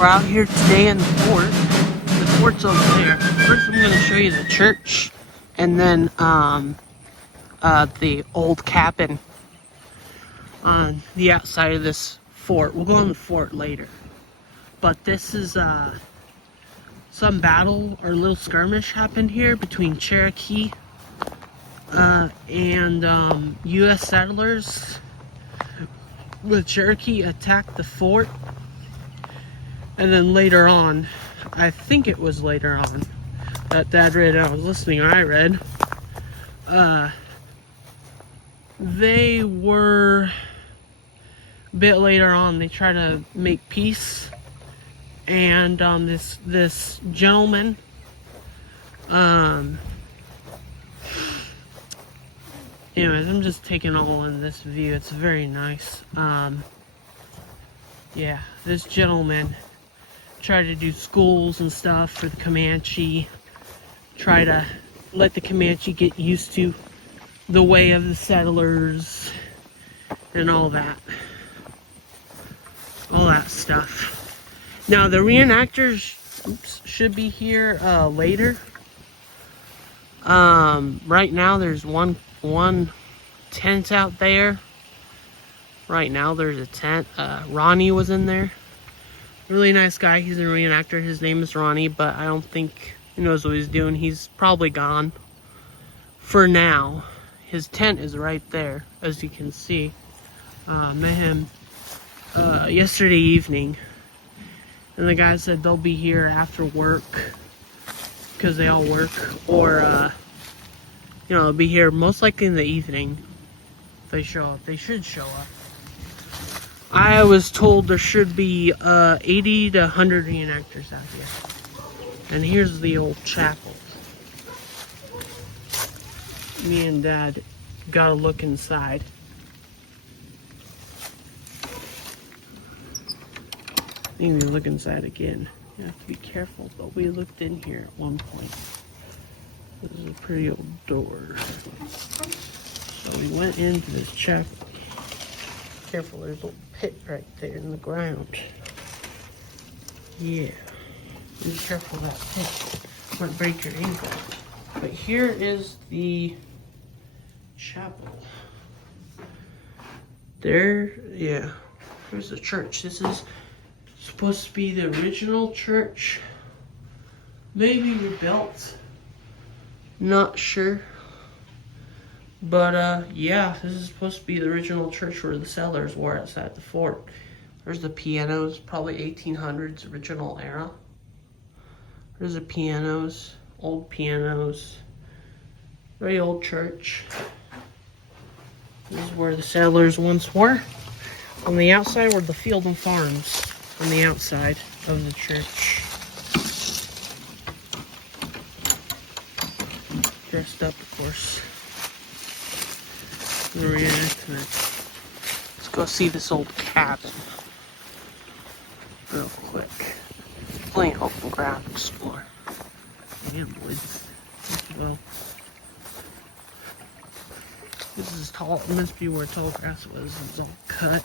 We're out here today in the fort. The fort's over there. First I'm going to show you the church, and then the old cabin on the outside of this fort. We'll go on the fort later. But this is some battle or little skirmish happened here between Cherokee and U.S. settlers. The Cherokee attacked the fort, and then later on, I think it was later on that Dad read and I was listening, I read, they were a bit later on, they tried to make peace, and this gentleman, anyways, I'm just taking all in this view. It's very nice. Yeah, this gentleman tried to do schools and stuff for the Comanche. Try to let the Comanche get used to the way of the settlers and all that. All that stuff. Now the reenactors should be here later. Right now there's one tent out there. Right now there's a tent. Ronnie was in there. Really nice guy. He's a reenactor. His name is Ronnie, but I don't think he knows what he's doing. He's probably gone for now. His tent is right there, as you can see. Met him yesterday evening, and the guy said they'll be here after work because they all work, or you know, they'll be here most likely in the evening. If they show up, they should show up. I was told there should be 80 to 100 reenactors out here. And here's the old chapel. Me and Dad got a look inside. Maybe look inside again. You have to be careful, but we looked in here at one point. This is a pretty old door. So we went into this chapel. Careful, there's a little pit right there in the ground. Yeah. Be careful of that pit. Might break your ankle. But here is the chapel. There, yeah. Here's the church. This is supposed to be the original church. Maybe rebuilt. Not sure. But, yeah, this is supposed to be the original church where the settlers were at the fort. There's the pianos, probably 1800s original era. There's the pianos, old pianos. Very old church. This is where the settlers once were. On the outside were the field and farms. On the outside of the church. Dressed up, of course. The reenactment. Let's go see this old cabin real quick. Plenty of open ground to explore. And woods as well. This is tall. It must be where tall grass was. It's all cut.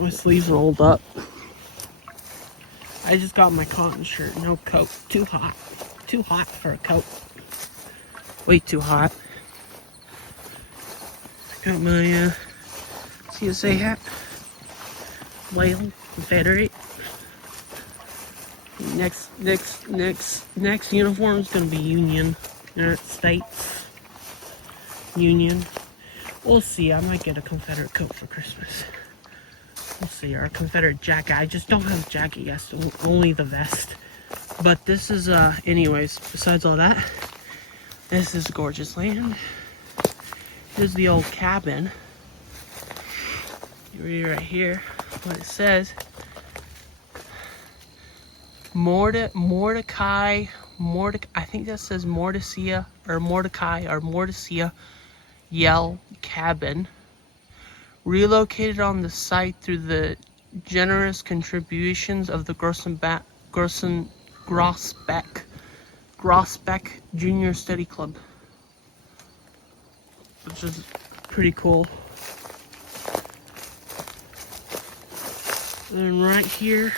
My sleeves rolled up. I just got my cotton shirt, no coat. Too hot. Too hot for a coat. Way too hot. Got my CSA hat. Label, Confederate. Next uniform is gonna be Union. United States. Union. We'll see. I might get a Confederate coat for Christmas. We'll see, our Confederate jacket. I just don't have a jacket yet, so only the vest. But this is, anyways, besides all that, this is gorgeous land. Here's the old cabin. You read right here what it says. Mordecai, I think that says Mordecai Yell Cabin. Relocated on the site through the generous contributions of the Grossbeck Junior Study Club. which is pretty cool. Then right here,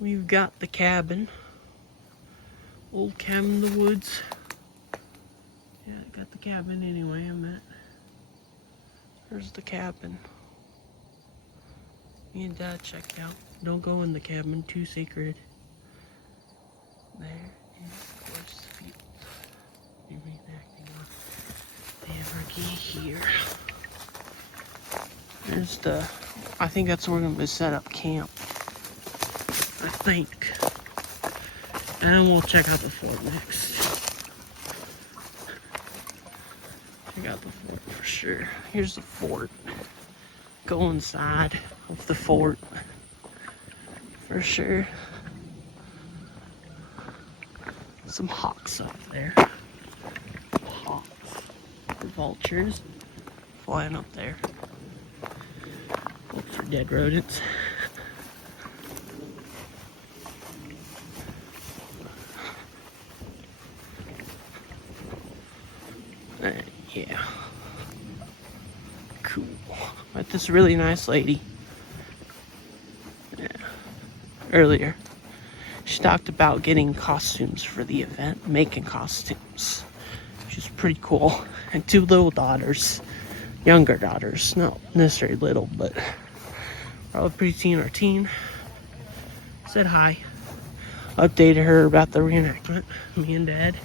we've got the cabin. Old cabin in the woods. Yeah, I got the cabin anyway, I'm at. There's the cabin. Me and Dad checked out. Don't go in the cabin, too sacred. There is, of course, the field. You're reenacting on anarchy here. There's the, I think that's where we're gonna set up camp. I think. And we'll check out the fort next. Check out the fort for sure. Here's the fort. Go inside of the fort for sure. Some hawks up there. Hawks. The vultures flying up there. Look for dead rodents. Yeah. Cool. Met this really nice lady. Yeah. Earlier. She talked about getting costumes for the event, making costumes. Which is pretty cool. And 2 little daughters. Younger daughters. Not necessarily little, but probably pre-teen or teen. Said hi. Updated her about the reenactment. Me and Dad.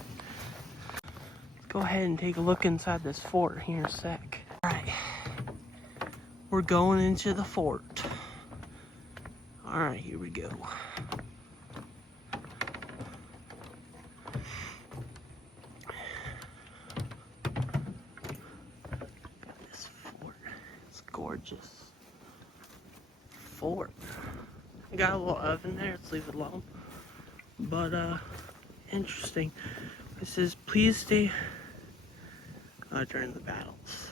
Go ahead and take a look inside this fort here in a sec. Alright. We're going into the fort. Alright, here we go. Got this fort. It's gorgeous. Fort. Got a little oven there, let's leave it alone. But interesting. It says please stay during the battles.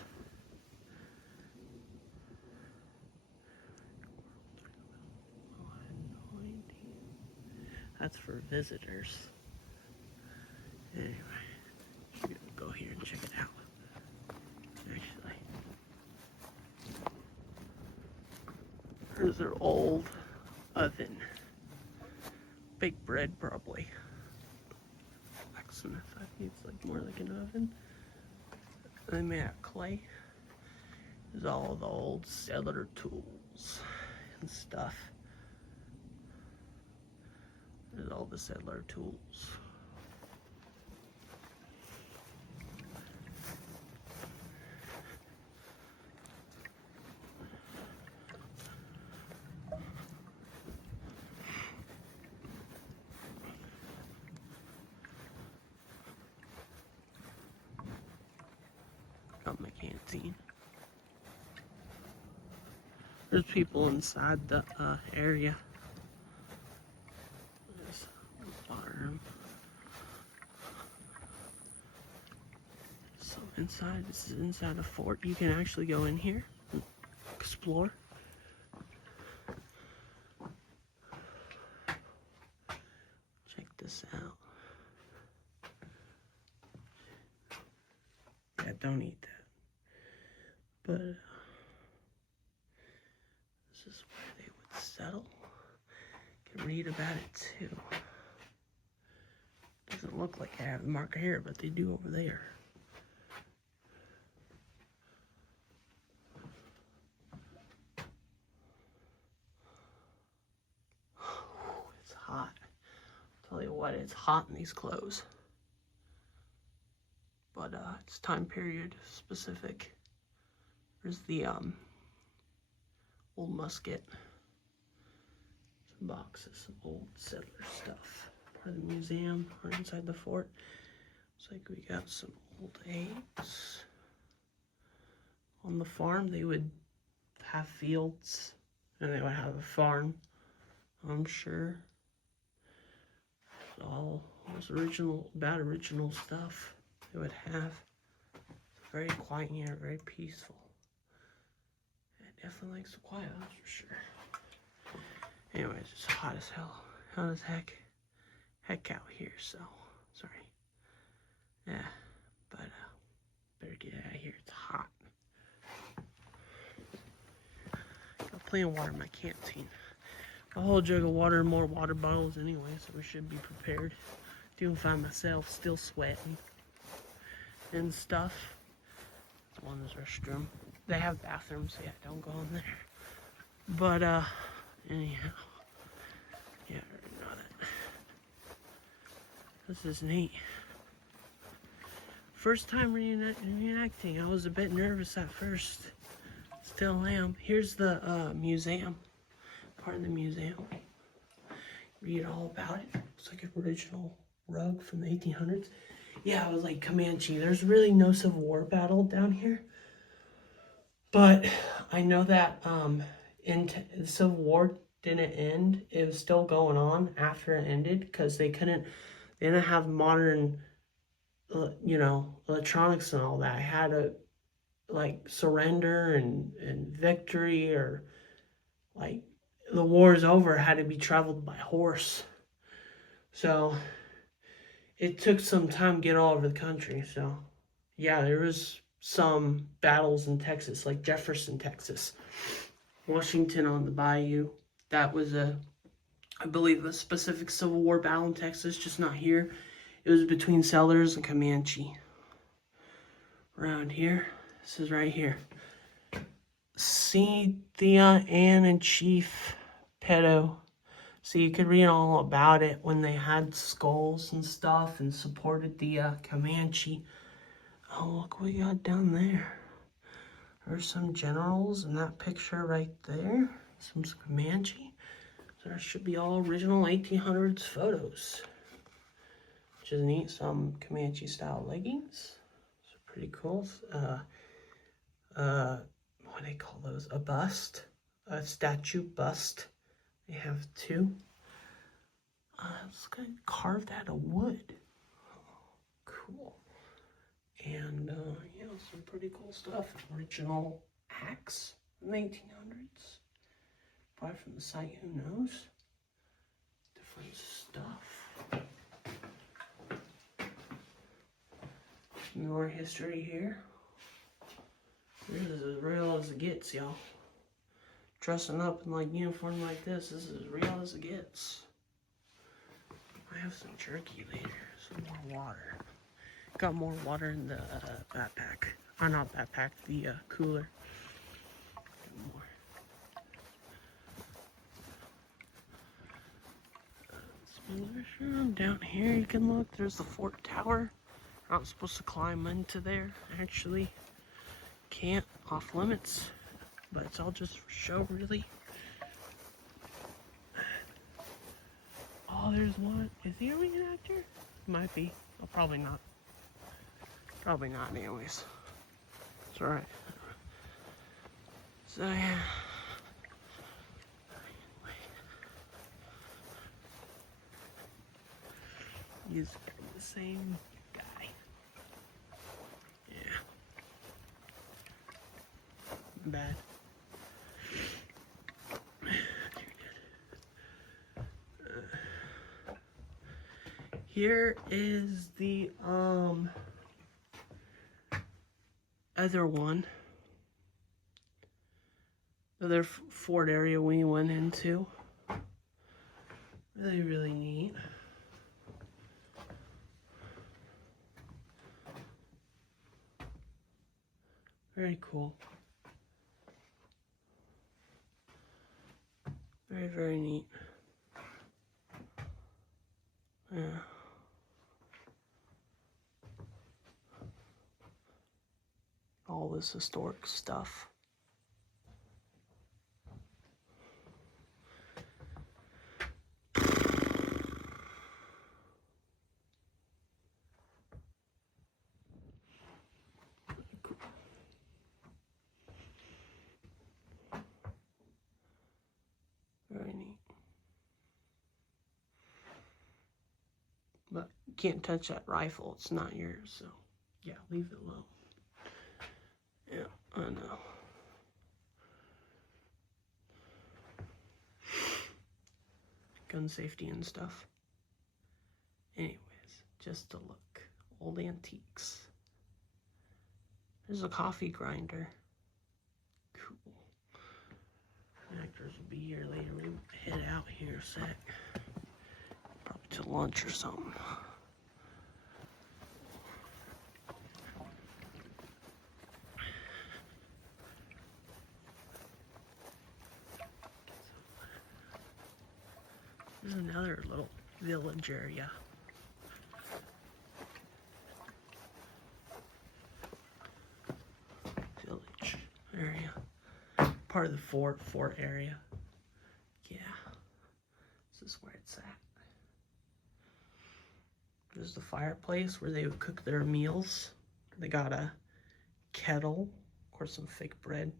That's for visitors. Anyway, I'm gonna go here and check it out. Actually, here's their old oven. Baked bread, probably. Blacksmith, I think it's like more like an oven. They made out of clay. There's all the old settler tools and stuff. There's all the settler tools. Got my canteen. There's people inside the area. There's a water room. So inside, this is inside a fort. You can actually go in here and explore. Check this out. Yeah, don't eat that. But this is where they would settle. You can read about it too. Doesn't look like I have the marker here, but they do over there. It's hot. I'll tell you what, it's hot in these clothes. But it's time period specific. There's the old musket. Some boxes, some old settler stuff. Part of the museum or inside the fort. Looks like we got some old eggs. On the farm, they would have fields and they would have a farm, I'm sure. All those original stuff they would have. It's very quiet here, very peaceful. It definitely likes the quiet, that's for sure. Anyways, it's hot as hell. Hot as heck out here, so sorry. Yeah, but better get plenty of water in my canteen. A whole jug of water and more water bottles anyway, so we should be prepared. Doing fine myself, still sweating and stuff. It's one is restroom. They have bathrooms, so yeah, don't go in there. But anyhow, yeah, I already know that. This is neat. First time reenacting. I was a bit nervous at first. Still am. Here's the museum. Part of the museum. Read all about it. Looks like an original rug from the 1800s. Yeah, it was like Comanche. There's really no Civil War battle down here. But I know that the Civil War didn't end. It was still going on after it ended because they didn't have modern, electronics and all that. I had to like surrender and victory, or like the war's over, had to be traveled by horse. So it took some time to get all over the country. So yeah, there was some battles in Texas, like Jefferson, Texas, Washington on the Bayou. That was I believe, a specific Civil War battle in Texas, just not here. It was between settlers and Comanche. Around here, this is right here. Cynthia, Ann, and Chief Pedo. So you could read all about it when they had skulls and stuff and supported the Comanche. Oh, look what we got down there. There's some generals in that picture right there. Some Comanche. So there should be all original 1800s photos. Which is neat. Some Comanche style leggings. So pretty cool. What do they call those? A bust. A statue bust. They have two. It's kind of carved out of wood. Cool. And yeah, some pretty cool stuff. Original axe in the 1800s. Probably from the site, who knows? Different stuff. More history here. This is as real as it gets, y'all. Dressing up in like uniform like this is as real as it gets. I have some jerky later, some more water. Got more water in the backpack. Or not backpack, the cooler. More. Room down here, you can look. There's the fort tower. Not supposed to climb into there, actually. Can't, off limits. But it's all just for show, really. Oh, there's one. Is he a reenactor? Might be. Oh, probably not. Probably not, anyways. It's alright. So, yeah. He's the same guy. Yeah. Bad. Here is the other one. Other fort area we went into. Really, really neat. Very cool. Very, very neat. Yeah. All this historic stuff. Very neat. But you can't touch that rifle. It's not yours, so yeah, leave it alone. Yeah, I know. Gun safety and stuff. Anyways, just a look. Old antiques. There's a coffee grinder. Cool. Actors will be here later. We'll head out here a sec. Probably to lunch or something. There's another little village area. Village area. Part of the fort area. Yeah. This is where it's at. There's the fireplace where they would cook their meals. They got a kettle, of course some fake bread,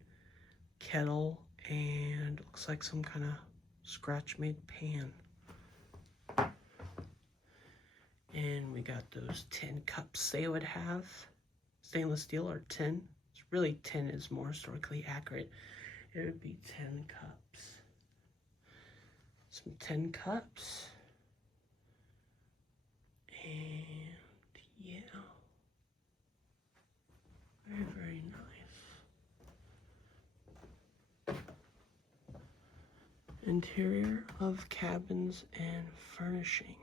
kettle, and looks like some kind of scratch-made pan. And we got those tin cups they would have. Stainless steel or tin. It's really tin is more historically accurate. It would be 10 cups. Some 10 cups. And yeah. Very, very nice. Interior of cabins and furnishing.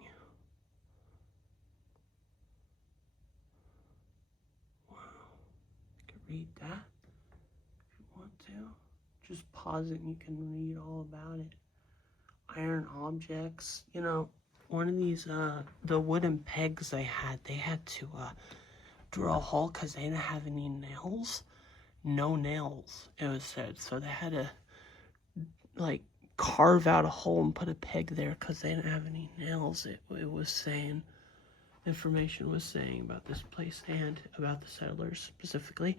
Wow. You can read that if you want to. Just pause it and you can read all about it. Iron objects. You know, one of these, the wooden pegs they had to drill a hole because they didn't have any nails. No nails, it was said. So they had to, like, carve out a hole and put a peg there because they didn't have any nails. It was saying, information was saying about this place and about the settlers specifically.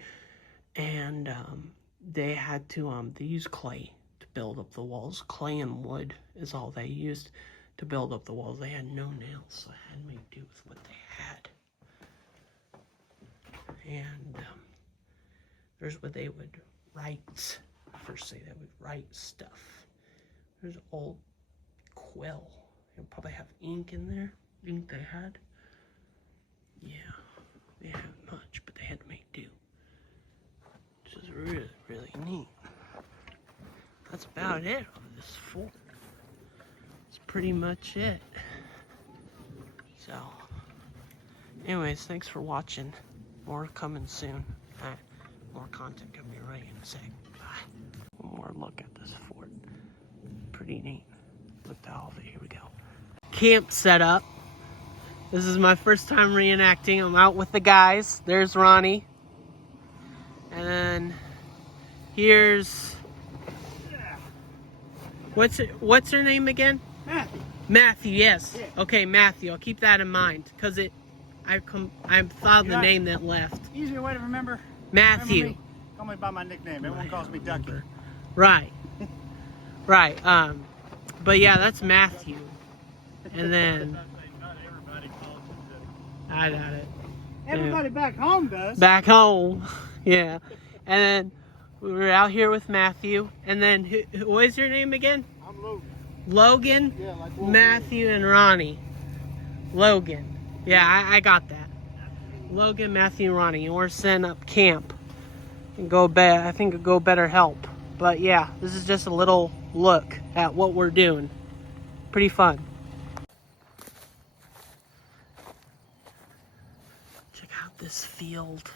And they had to, they used clay to build up the walls. Clay and wood is all they used to build up the walls. They had no nails, so it had to make do with what they had. And there's where they would write. First say they would write stuff. There's an old quill. They'll probably have ink in there. Ink they had. Yeah, they didn't have much, but they had to make do. Which is really, really neat. That's about it of this fort. That's pretty much it. So, anyways, thanks for watching. More coming soon. More content coming your way in a sec. Bye. One more look at this fort. Pretty neat. Look at all of it. Here we go. Camp set up. This is my first time reenacting. I'm out with the guys. There's Ronnie. And then here's... What's her name again? Matthew. Matthew, yes. Yeah. Okay, Matthew. I'll keep that in mind. Because I thought of the name that left. Easier way to remember. Matthew. Remember me? Call me by my nickname. Everyone calls me Ducky. Right. Right. But yeah, that's Matthew. And then... Not everybody calls you Ducky. I got it. Everybody back home does. Back home. Yeah. And then we were out here with Matthew. And then, what is your name again? I'm Logan. Logan? Yeah, like Matthew and Ronnie. Logan. Yeah, I got that. Logan, Matthew, and Ronnie. And we're setting up camp. And I think it'll go better help. But yeah, this is just a little look at what we're doing. Pretty fun. Check out this field.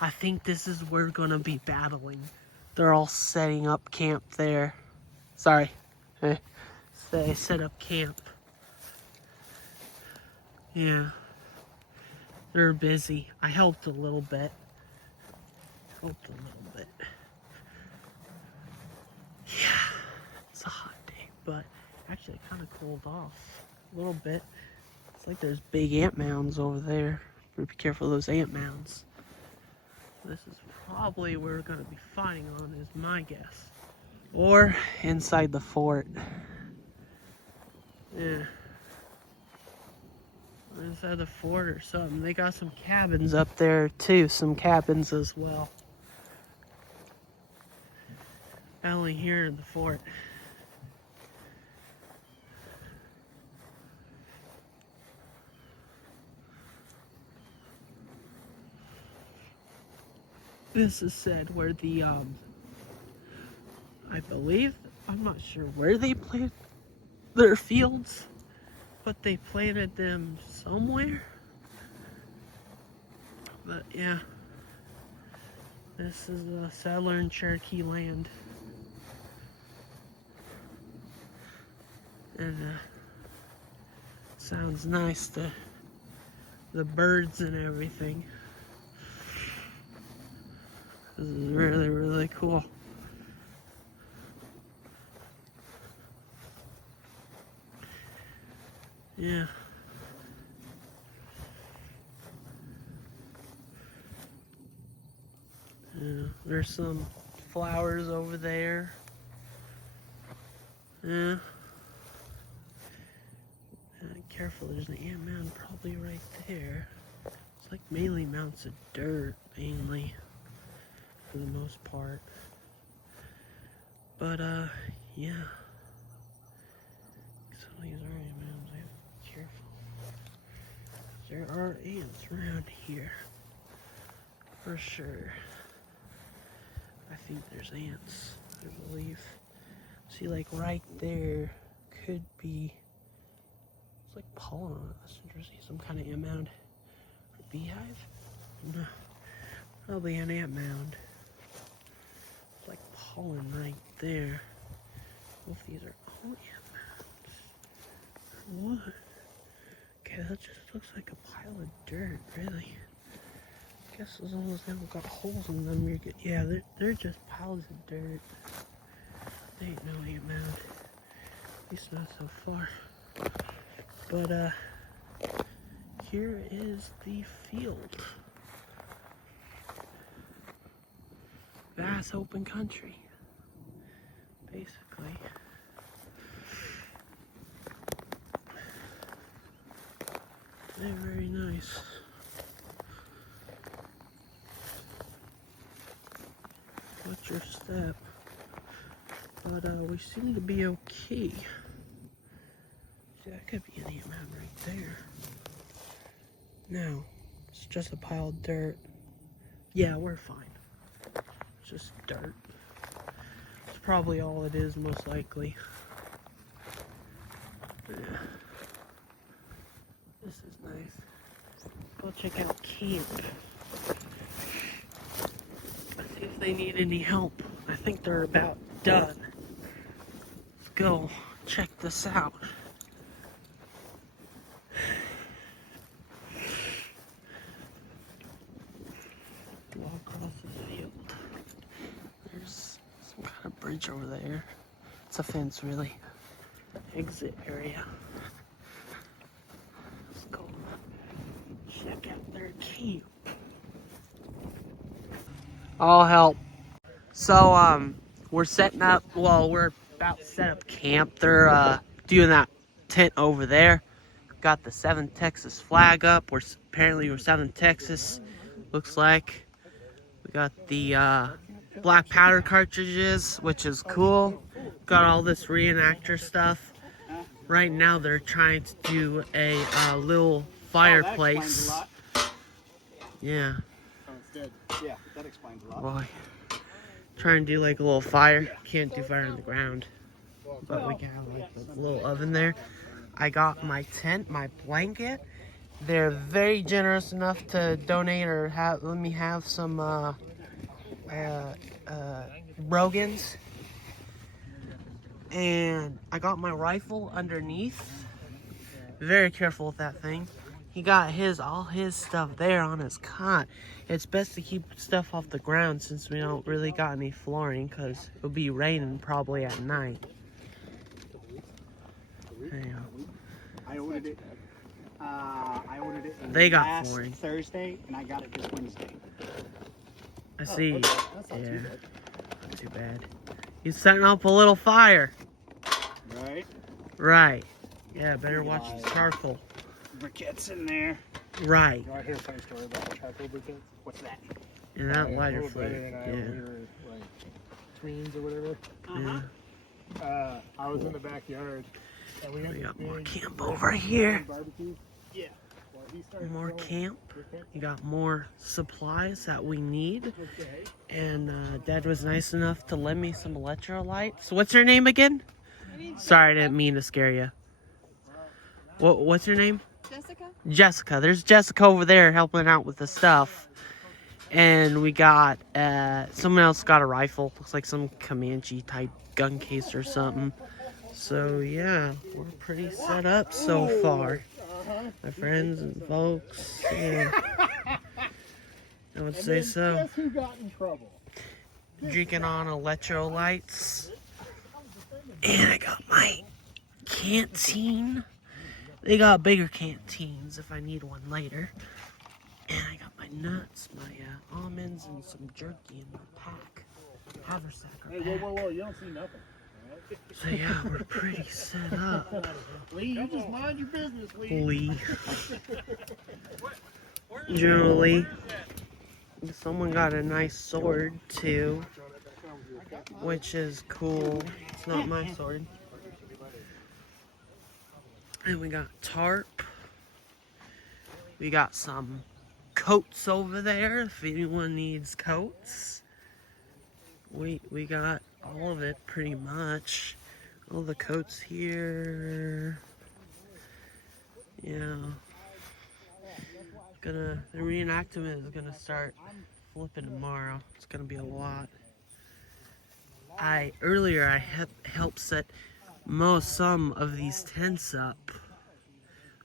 I think this is where we're gonna be battling. They're all setting up camp there. Sorry. They set up camp. Yeah. They're busy. I helped a little bit. Yeah. It's a hot day, but actually it kind of cooled off a little bit. It's like there's big ant mounds over there. Be careful of those ant mounds. This is probably where we're going to be fighting on, is my guess. Or inside the fort. Yeah. Inside the fort or something. They got some cabins up there too. Some cabins as well. Only here in the fort. This is said where the I believe I'm not sure where they planted their fields, but they planted them somewhere. But yeah, this is a settler in Cherokee land. And sounds nice, the birds and everything. This is really, really cool. Yeah. Yeah, there's some flowers over there. Yeah. Careful, there's an ant mound probably right there. It's like mainly mounts of dirt, mainly, for the most part. But, yeah. Some of these are ant mounds, I have to be careful. There are ants around here, for sure. I think there's ants, I believe. See, like right there could be, it's like pollen. That's interesting. Some kind of ant mound. A beehive? No. Probably an ant mound. It's like pollen right there. What if these are all ant mounds? What? Okay, that just looks like a pile of dirt, really. I guess as long as they don't got holes in them, you're good. Yeah, they're just piles of dirt. They ain't no ant mound. At least not so far. But, here is the field. Vast open country, basically. They're very nice. Watch your step. But, we seem to be okay. See, that could be an ant mound right there. No, it's just a pile of dirt. Yeah, we're fine. It's just dirt. It's probably all it is, most likely. Yeah. This is nice. Go check out camp. Let's see if they need any help. I think they're about done. Let's go check this out. Walk across the field. There's some kind of bridge over there. It's a fence, really. Exit area. Let's go check out their camp. I'll help. So, we're setting up, well, we're about to set up camp. They're, doing that tent over there. Got the 7th Texas flag up. Apparently we're Southern Texas, looks like. We got the, black powder cartridges, which is cool. Got all this reenactor stuff. Right now they're trying to do a little fireplace. Yeah. Oh, it's dead. Yeah, that explains a lot. Boy. Trying to do like a little fire. Can't do fire on the ground. But we can have like a little oven there. I got my tent, my blanket. They're very generous enough to donate or let me have some brogans. And I got my rifle underneath. Very careful with that thing. He got all his stuff there on his cot. It's best to keep stuff off the ground since we don't really got any flooring because it'll be raining probably at night. Anyhow. I ordered it. They got last flooring. Thursday, and I got it this Wednesday. I see. Okay. That's not Yeah, too bad. not too bad. He's setting up a little fire. Right? Right. Yeah, better watch his charcoal. Briquettes in there. Right. You want to hear a funny story about the charcoal briquettes? What's that? And that lighter little brother fluid. and I, Yeah. when we were like tweens or whatever, Yeah. I was in the backyard and we had We this got more big camp over here. barbecue. Yeah. more camp. You got more supplies that we need. And Dad was nice enough to lend me some electrolytes. What's your name again? Sorry, I didn't mean to scare you. What's your name? Jessica? Jessica. There's Jessica over there helping out with the stuff. And we got, someone else got a rifle. Looks like some Comanche type gun case or something. So yeah, we're pretty set up so far. My friends and folks. Yeah. I would say so. Guess who got in trouble? Drinking on electrolytes. And I got my canteen. They got bigger canteens if I need one later. And I got my nuts, my almonds, and some jerky in my pack. Haversack or Hey, pack. whoa, you don't see nothing. So yeah, we're pretty set up. Lee, you just mind your business, Lee. Lee. Generally, someone got a nice sword too, which is cool. It's not my sword. And we got tarp. We got some coats over there if anyone needs coats. We got all of it pretty much. All the coats here. Yeah. The reenactment is gonna start flipping tomorrow. It's gonna be a lot. Earlier I helped set some of these tents up.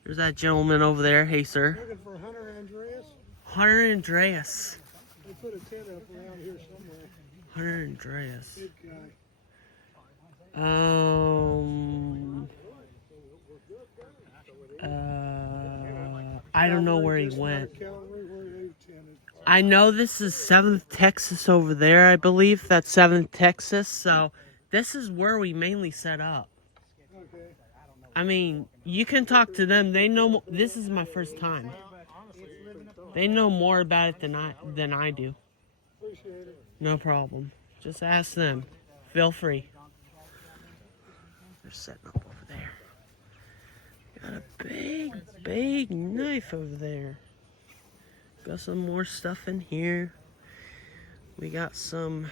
There's that gentleman over there. Hey, sir. Looking for Hunter Andreas? Hunter Andreas. They put a tent up around here somewhere. Hunter Andreas. Big guy. I don't know where he went. Calvary, where they tented. I know this is 7th Texas over there, I believe. That's 7th Texas. So this is where we mainly set up. Okay. I mean, you can talk to them. They know. This is my first time. They know more about it than I do. Appreciate it. No problem. Just ask them. Feel free. They're setting up over there. Got a big knife over there. Got some more stuff in here. We got some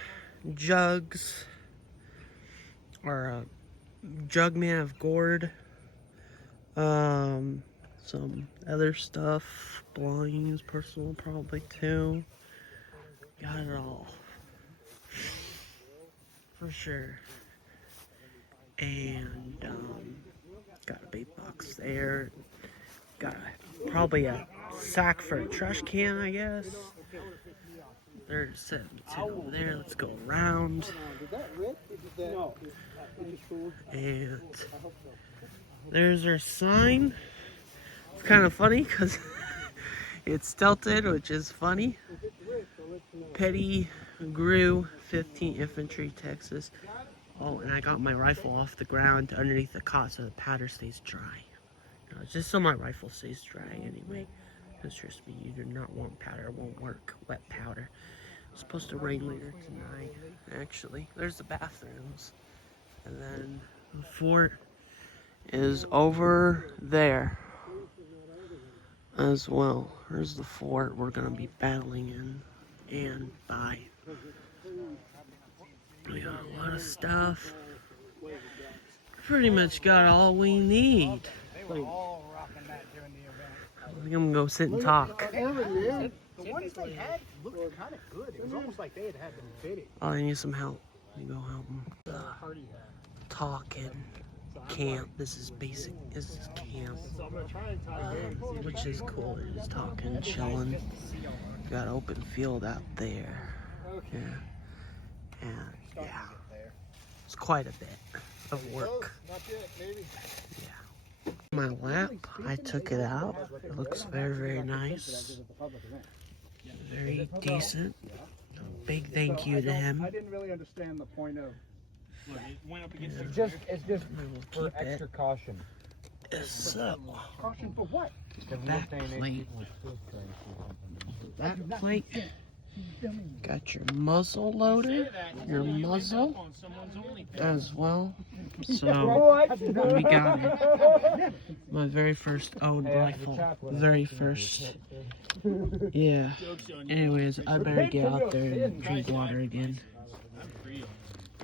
jugs. Or a jug man of gourd. Some other stuff. Blinds, personal probably too. Got it all. For sure. And got a big box there. Got probably a sack for a trash can, I guess. They're setting the tent over there. Let's go around. Did that rip? No. And there's our sign. It's kind of funny because it's tilted, which is funny. Petty Grew 15th Infantry, Texas. Oh, and I got my rifle off the ground underneath the cot so the powder stays dry. Just so my rifle stays dry anyway. Because trust me, you do not want powder. It won't work. Wet powder. It's supposed to rain later tonight, actually. There's the bathrooms. And then the fort is over there as well. Here's the fort we're going to be battling in and by. We got a lot of stuff. Pretty much got all we need. They were all rocking that during the event. I think I'm gonna go sit and talk. The ones they had looked kind of good. It was almost like they had them fitted. Oh, I need some help. Let me go help them. Talking. Camp. This is basic. This is camp. Which is cool. They're just talking, chilling. Got open field out there. Yeah. And yeah. It's quite a bit of work. Yeah. My lap, I took it out. It looks very, very nice. Very decent. Big thank you to him. I didn't really understand the point of. It's just I will for keep extra it. caution. So, Caution for what? that plate. That plate. Got your muzzle loader, your muzzle as well. So we got it. My very first owned rifle. Very first. Yeah. Anyways, I better get out there and drink water again.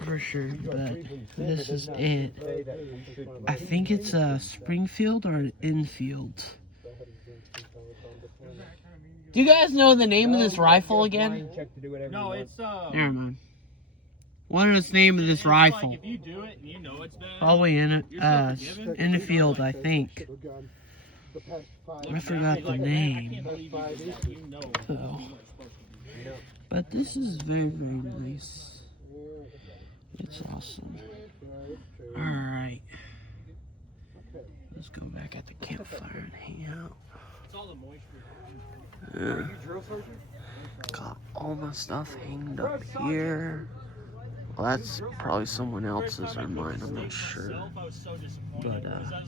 For sure, but this is it. I think it's a Springfield or an infield. Do you guys know the name of this rifle again? No, it's Never mind. What is the name of this rifle? if you do it and you know it's bad, All the way in it, in the field, I think. I forgot the name. So, but this is very, very nice. It's awesome. Alright. Let's go back at the campfire and hang out. Got all my stuff hanged up here. Well, that's probably someone else's or mine, I'm not sure. But,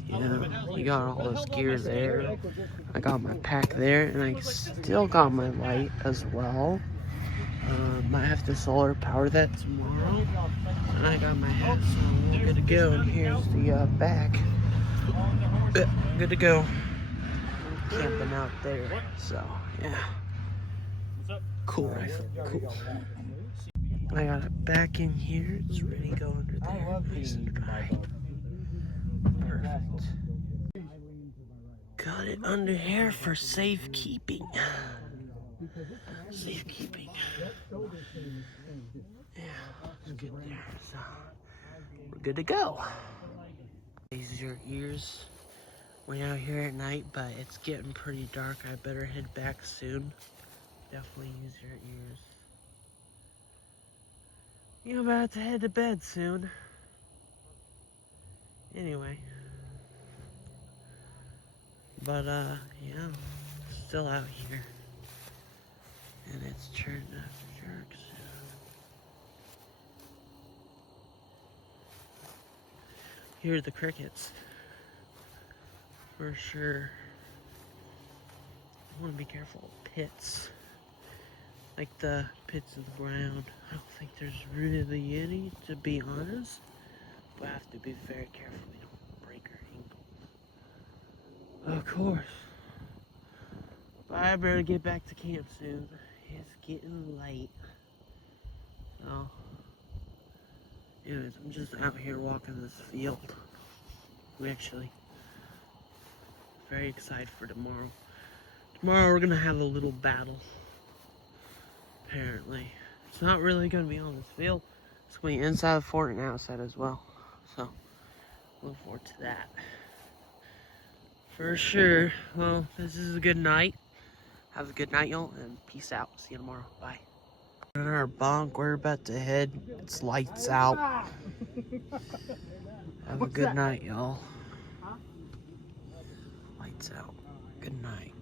yeah, we got all this gear there. I got my pack there, and I still got my light as well. Might have to solar power that tomorrow. And I got my hat, so we're good to go. And here's the back. Good to go. Camping out there, so, yeah. Cool rifle, cool. I got it back in here. It's ready to go under there. Nice and dry. Perfect. Got it under here for safekeeping. Safekeeping. Yeah, it's good there. So, we're good to go. These are your ears. We're out here at night, but it's getting pretty dark. I better head back soon. Definitely use your ears. You're about to head to bed soon. Anyway. But, yeah, still out here. And it's turned after dark soon. Hear the crickets. For sure. I want to be careful of pits. Like the pits of the ground. I don't think there's really any, to be honest. But I have to be very careful we don't break our ankles. Of course. But I better get back to camp soon. It's getting late. So, anyways, I'm just out here walking this field. I'm actually very excited for tomorrow. Tomorrow we're gonna have a little battle. Apparently. It's not really gonna be on this field. It's gonna be inside the fort and outside as well. So, look forward to that. For sure. Well, this is a good night. Have a good night, y'all, and peace out. See you tomorrow. Bye. In our bunk, we're about to head. It's lights out. Have a good night, y'all. Lights out. Good night.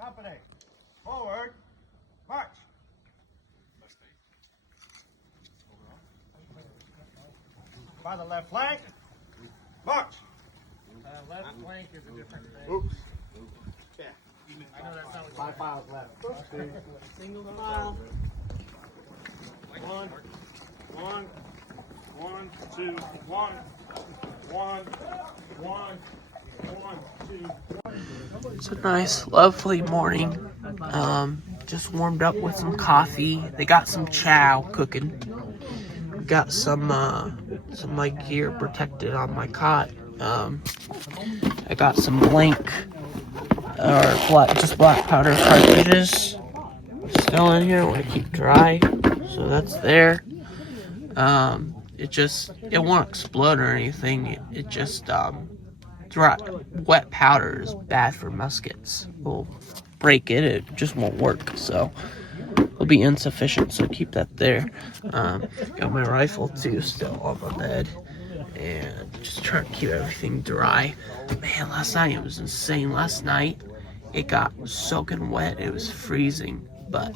Company, forward, march. By the left flank, march. Left flank is a different thing. Oops. Yeah. I know that's not what Five files left. Single file. One, two, one, two. It's a nice, lovely morning. Just warmed up with some coffee. They got some chow cooking. Got some like gear protected on my cot. I got some just black powder cartridges still in here. I want to keep dry, so that's there. It won't explode or anything. It just wet powder is bad for muskets. We'll break it. It just won't work. So it'll be insufficient. So keep that there. Got my rifle too still on the bed, and just trying to keep everything dry. Man, last night it was insane. Last night it got soaking wet. It was freezing, but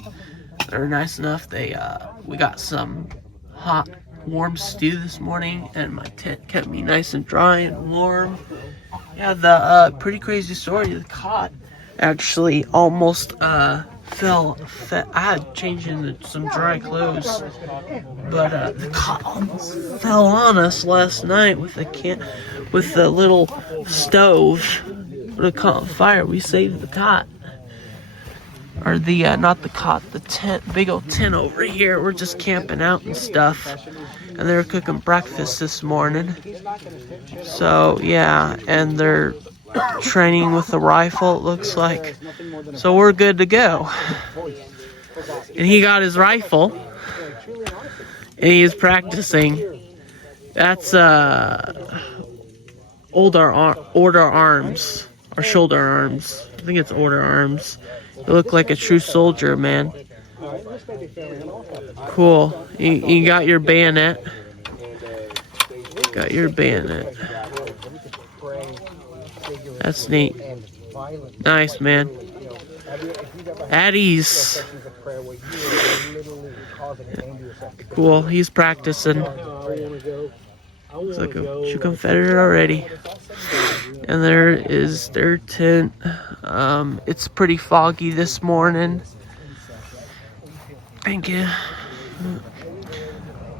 they were nice enough. We got some hot, warm stew this morning, and my tent kept me nice and dry and warm. Yeah, the pretty crazy story. The cot actually almost fell. I had changed into some dry clothes, but the cot almost fell on us last night with the little stove. Would have caught fire. We saved the cot. Or not the cot, the tent, big old tent over here. We're just camping out and stuff. And they were cooking breakfast this morning. So, yeah, and they're training with the rifle, it looks like. So we're good to go. And he got his rifle. And he is practicing. That's, order arms. Or shoulder arms. I think it's order arms. You look like a true soldier, man. Cool. You got your bayonet. Got your bayonet. That's neat. Nice, man. At ease. Cool. He's practicing. Looks like a true Confederate already. And there is their tent. It's pretty foggy this morning. Thank you.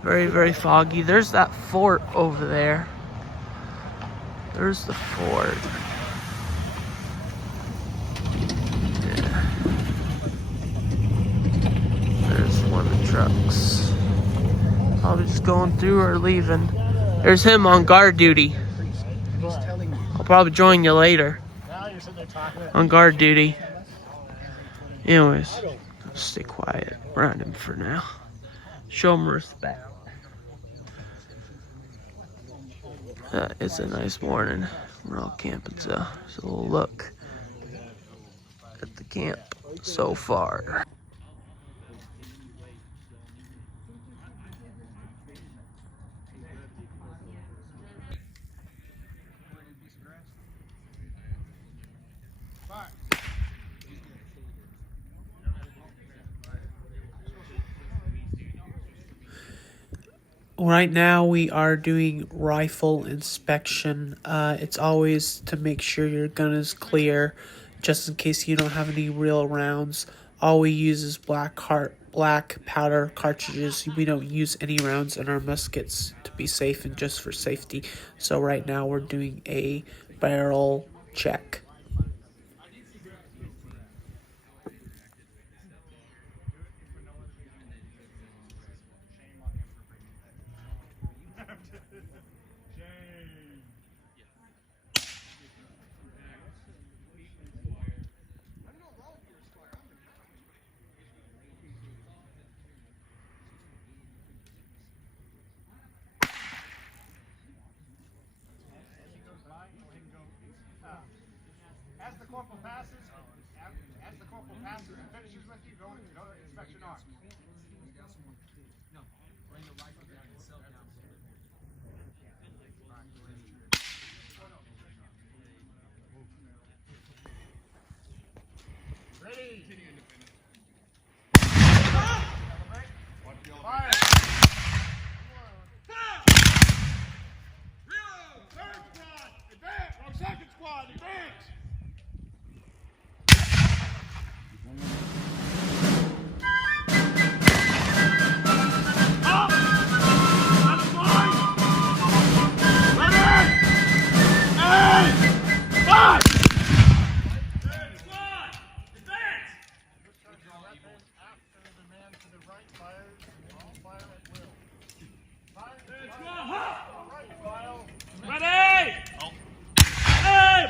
Very, very foggy. There's that fort over there. There's the fort. Yeah. There's one of the trucks. Probably just going through or leaving. There's him on guard duty. I'll probably join you later. On guard duty. Anyways, stay quiet around him for now. Show him respect. It's a nice morning. We're all camping, so we'll look at the camp so far. Right now we are doing rifle inspection. It's always to make sure your gun is clear, just in case you don't have any real rounds. All we use is black powder cartridges. We don't use any rounds in our muskets to be safe and just for safety. So right now we're doing a barrel check. As the corporal passes and finishes with you, go to inspection arms. Ready. Fire! Reload! Third squad, advance! Or second squad, advance! Up! That's fine! Ready! Aim! Fire! Third squad, advance! After the man to the right fires, all fire at will. Fire to the Third right. squad, huh? Right file. Ready! Aim!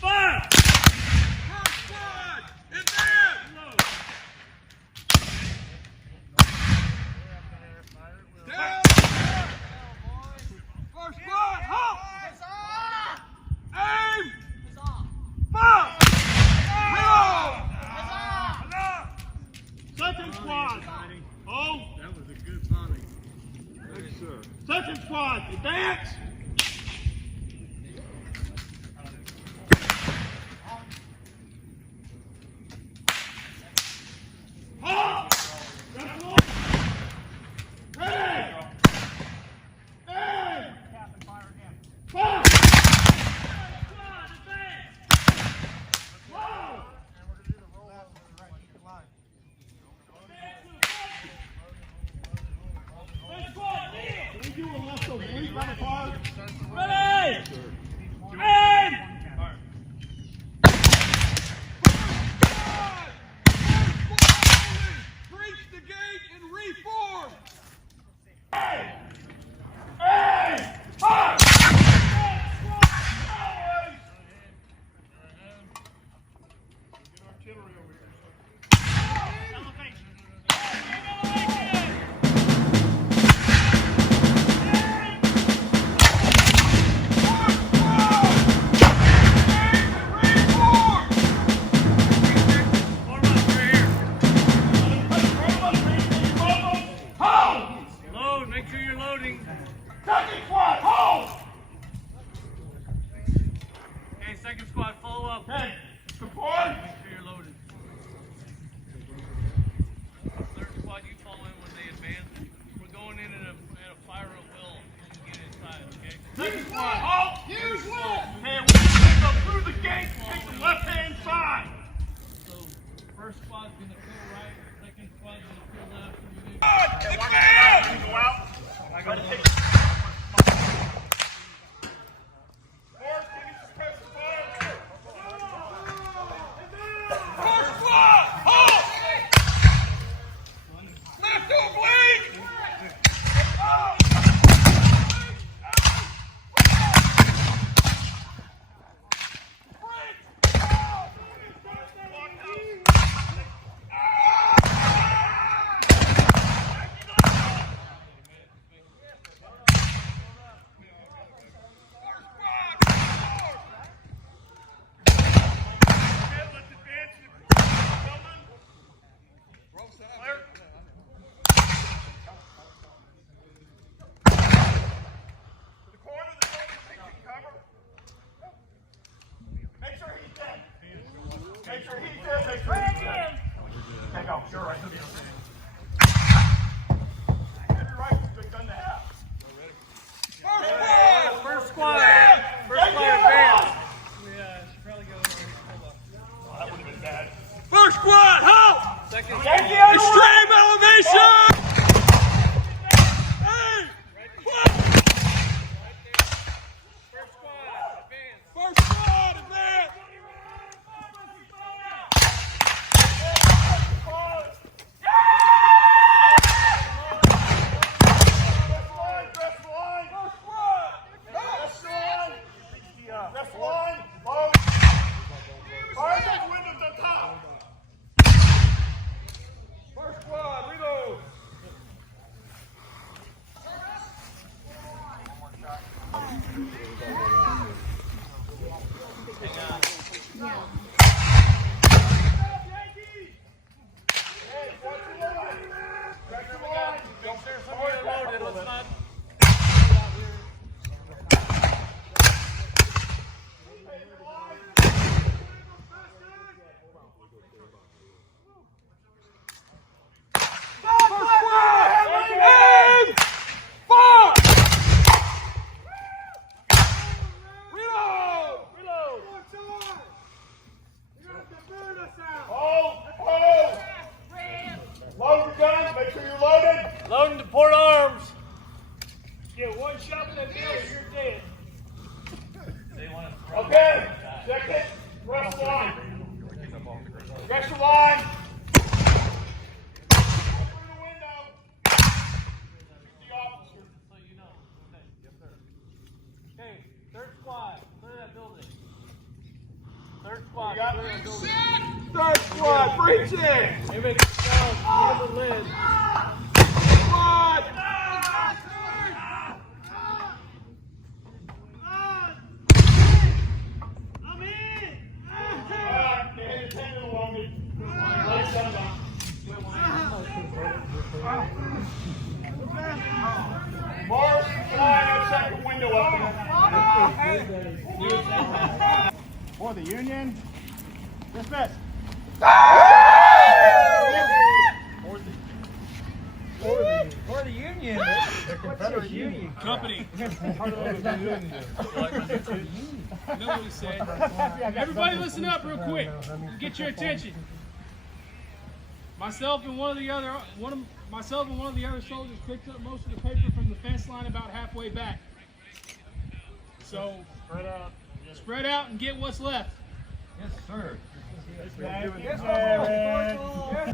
Fire! First squad, advance! Down! First squad, halt! Aim! Fire! Reload! Second squad, hold! That was a good volley. Yes, sir. Second squad, advance! Halt! That's one. Ready! Aim! Fire! Second squad, advance! Whoa! And we're going to do the roll out to the right line. First squad, kneel! Can we do a left oblique on the fire? Ready! Aim! Breach the gate and reform! Aim! Aim! Fire! Get artillery over here. Elevation! Load, make sure you're loading. Second squad, hold! Okay, second squad, follow up. Okay, support! Make sure you're loaded. Third squad, you follow in when they advance. We're going in at a fire at will. You can get inside, okay? Second squad, halt! Use left! And we're gonna go through the gate, take the left-hand side! So, first squad's gonna fill right, second squad's gonna fill left. And you're gonna Advance! Go out. I gotta take First squad, halt! Left oblique! First squad, advance. First squad, halt! Extreme elevation! Hey! First squad, advance! Press line. Stretch the line. Open the window. The officer. So you know. Okay. Yes, sir. Okay, third squad, clear that building. Third squad, clear that building. Third squad, breach in. Hey, make it sound, give the lid. Squad. I'm in! Alright, get his hand along me. Lights on. Morris, fly that second window up there. For the Union. Dismiss. For the Union. The Confederate Union. Company. You know what he said. Everybody listen up real quick. Get your attention. Myself and one of the other soldiers picked up most of the paper from the fence line about halfway back. So spread out and get what's left. Yes, sir. Yes, sir.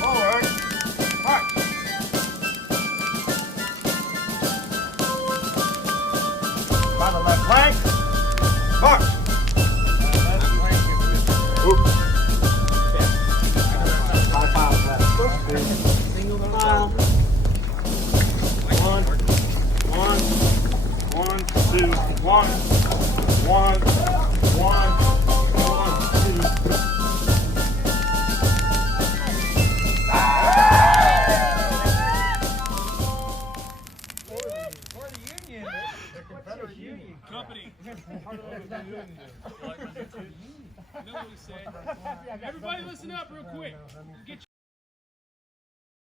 Forward. March. By the left flank. March. Single file. One, two, one, two. For the Union. The Confederate Union. Company. You know what he said. Everybody listen up real quick. Get